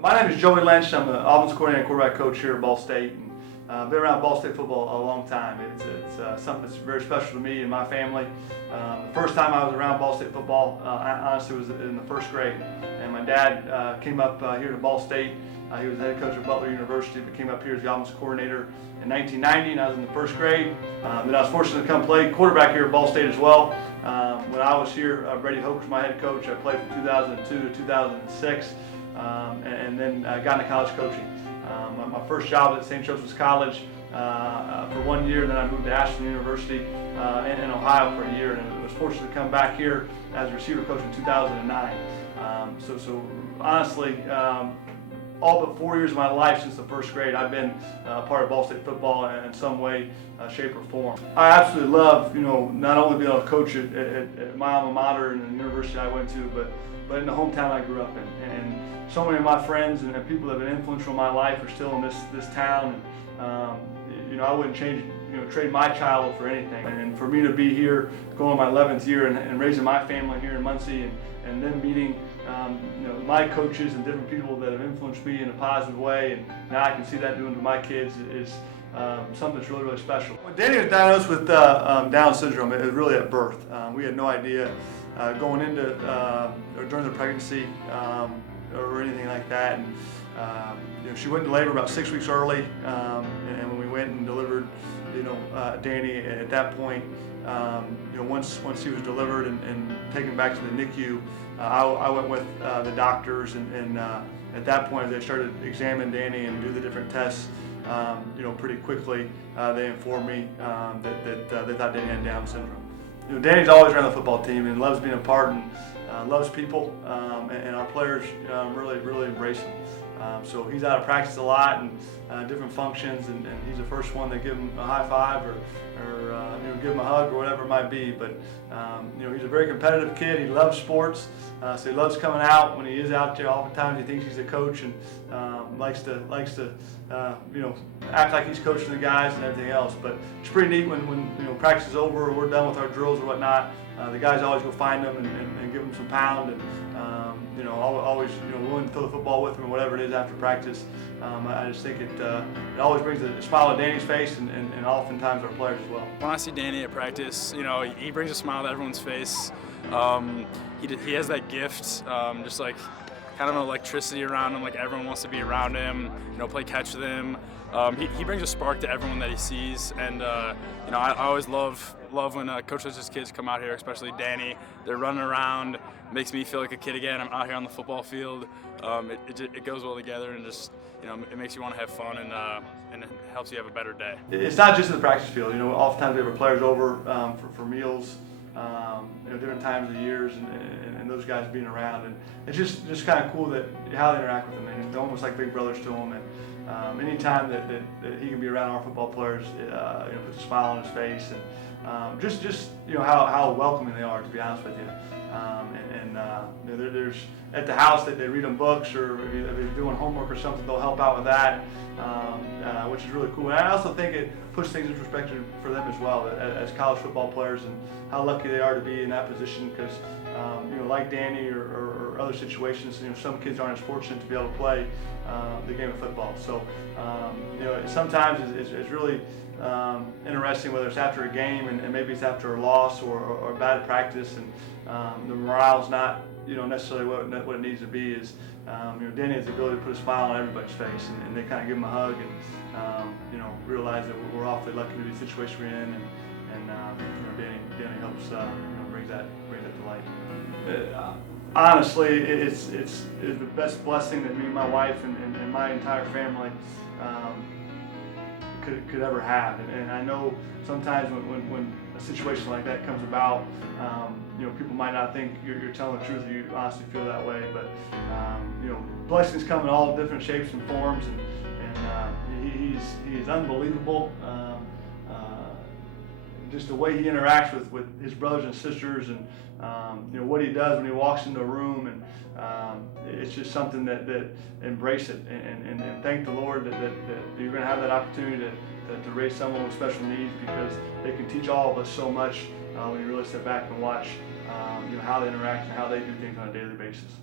My name is Joey Lynch. I'm the offensive coordinator and quarterback coach here at Ball State. And been around Ball State football a long time. It's something that's very special to me and my family. The first time I was around Ball State football, honestly, was in the first grade. And my dad came up here to Ball State. He was the head coach at Butler University, but came up here as the offensive coordinator in 1990, and I was in the first grade. Then I was fortunate to come play quarterback here at Ball State as well. When I was here, Brady Hoke was my head coach. I played from 2002 to 2006, and then I got into college coaching. My first job at St. Joseph's College for 1 year, and then I moved to Ashland University in Ohio for a year, and I was fortunate to come back here as a receiver coach in 2009. So honestly, all but 4 years of my life since the first grade, I've been part of Ball State football in some way, shape, or form. I absolutely love, not only being able to coach at my alma mater and the university I went to, but in the hometown I grew up in. And so many of my friends and people that have been influential in my life are still in this town. And I wouldn't trade my childhood for anything. And for me to be here, going my 11th year and raising my family here in Muncie, and then meeting my coaches and different people that have influenced me in a positive way, and now I can see that doing to my kids is something that's really, really special. When Danny was diagnosed with Down syndrome, it was really at birth. We had no idea going into or during the pregnancy or anything like that. And she went into labor about 6 weeks early, and when we went and delivered, Danny at that point, once he was delivered and taken back to the NICU, I went with the doctors, and at that point they started examining Danny and do the different tests. Pretty quickly they informed me that they thought Danny had Down syndrome. Danny's always around the football team and loves being a part and loves people, and our players really embrace him. So he's out of practice a lot and different functions, and he's the first one to give him a high five or give him a hug or whatever it might be. But he's a very competitive kid. He loves sports, so he loves coming out. When he is out there, oftentimes he thinks he's a coach and likes to act like he's coaching the guys and everything else. But it's pretty neat when practice is over or we're done with our drills or whatnot. The guys always go find them and give them some pound, and always willing to throw the football with them or whatever it is after practice. I just think it always brings a smile to Danny's face, and oftentimes our players as well. When I see Danny at practice, he brings a smile to everyone's face. He has that gift, just like kind of an electricity around him, like everyone wants to be around him, play catch with him. He brings a spark to everyone that he sees, and I always love when Coach lets his kids come out here, especially Danny. They're running around, makes me feel like a kid again. I'm out here on the football field. It goes well together, and just it makes you want to have fun, and it helps you have a better day. It's not just in the practice field. Oftentimes we have our players over for meals, different times of the years, and those guys being around, and it's just kind of cool that how they interact with them, and they're almost like big brothers to them. And anytime that he can be around our football players, puts a smile on his face, and just how welcoming they are, to be honest with you. There's at the house that they read them books, or if they're doing homework or something, they'll help out with that, which is really cool. And I also think it puts things in perspective for them as well, as college football players, and how lucky they are to be in that position, because like Danny or other situations, some kids aren't as fortunate to be able to play the game of football. So sometimes it's really interesting, whether it's after a game and maybe it's after a loss or a bad practice, and the morale's not necessarily what it needs to be. Is Danny has the ability to put a smile on everybody's face, and they kind of give him a hug, and realize that we're awfully lucky to be in the situation we're in, and Danny helps brings that to light. Honestly, it's the best blessing that me and my wife and my entire family could ever have. And I know sometimes when a situation like that comes about, people might not think you're telling the truth, or you honestly feel that way. But blessings come in all different shapes and forms, and he's unbelievable. Just the way he interacts with his brothers and sisters, and what he does when he walks into a room, and it's just something that embrace it, and thank the Lord that you're going to have that opportunity to raise someone with special needs, because they can teach all of us so much when you really step back and watch how they interact and how they do things on a daily basis.